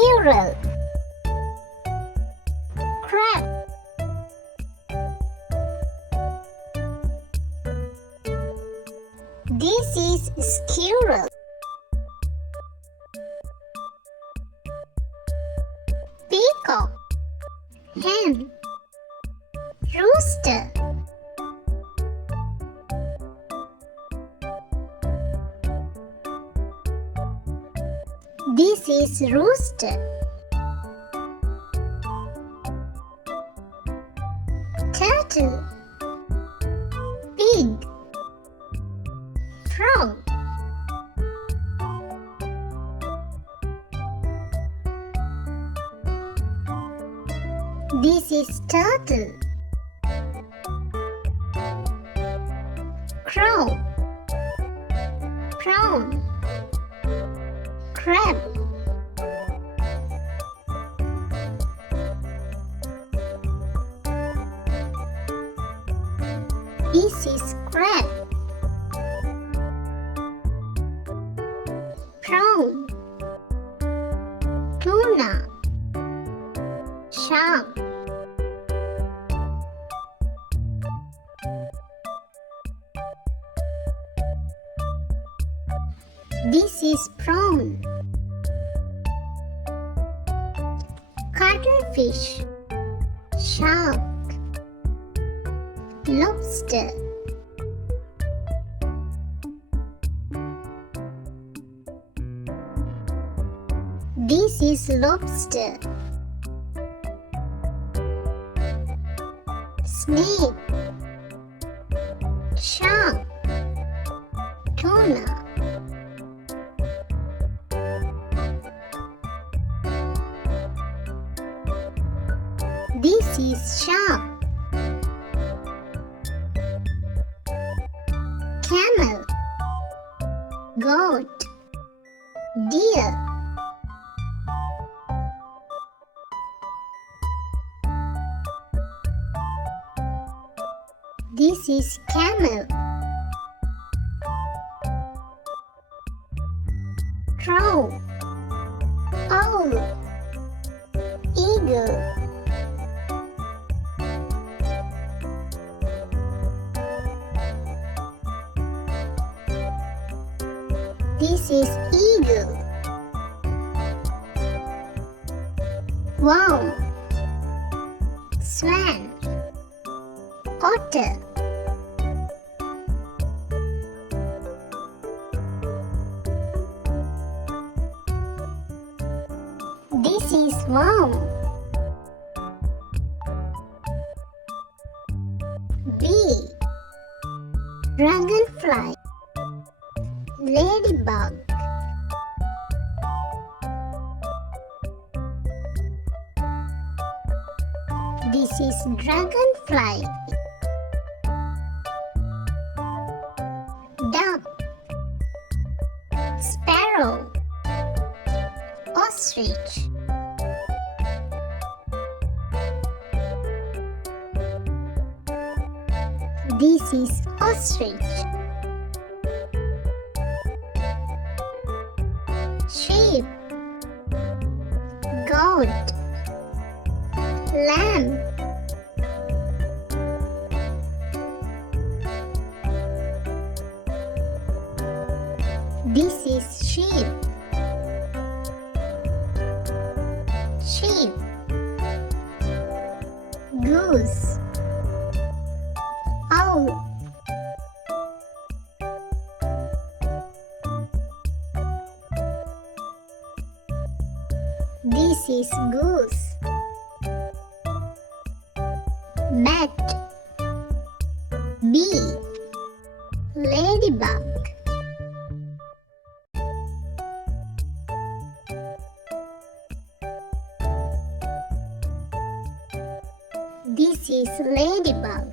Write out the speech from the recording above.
squirrel. Crab. This is squirrel. Peacock. Hen. Rooster. This is rooster. Turtle. Pig. Frog. This is turtle. Crow. Prawn. Crab. This is crab. Prawn. Tuna. Shark. This is prawn. Cuttlefish. Shark. Lobster. This is lobster. Snake. Shark. Tuna. This is shark. Camel. Goat. Deer. This is camel. Crow. Owl. Eagle. This is eagle. Wow. Swan. Otter. This is worm. Bee. Dragonfly. Ladybug. This is dragonfly. Duck. Sparrow. Ostrich. This is ostrich. Sheep. Goat. Lamb. This is sheep. Sheep. Goose. Owl. This is goose. Bat. Bee. Ladybug. This is ladybug.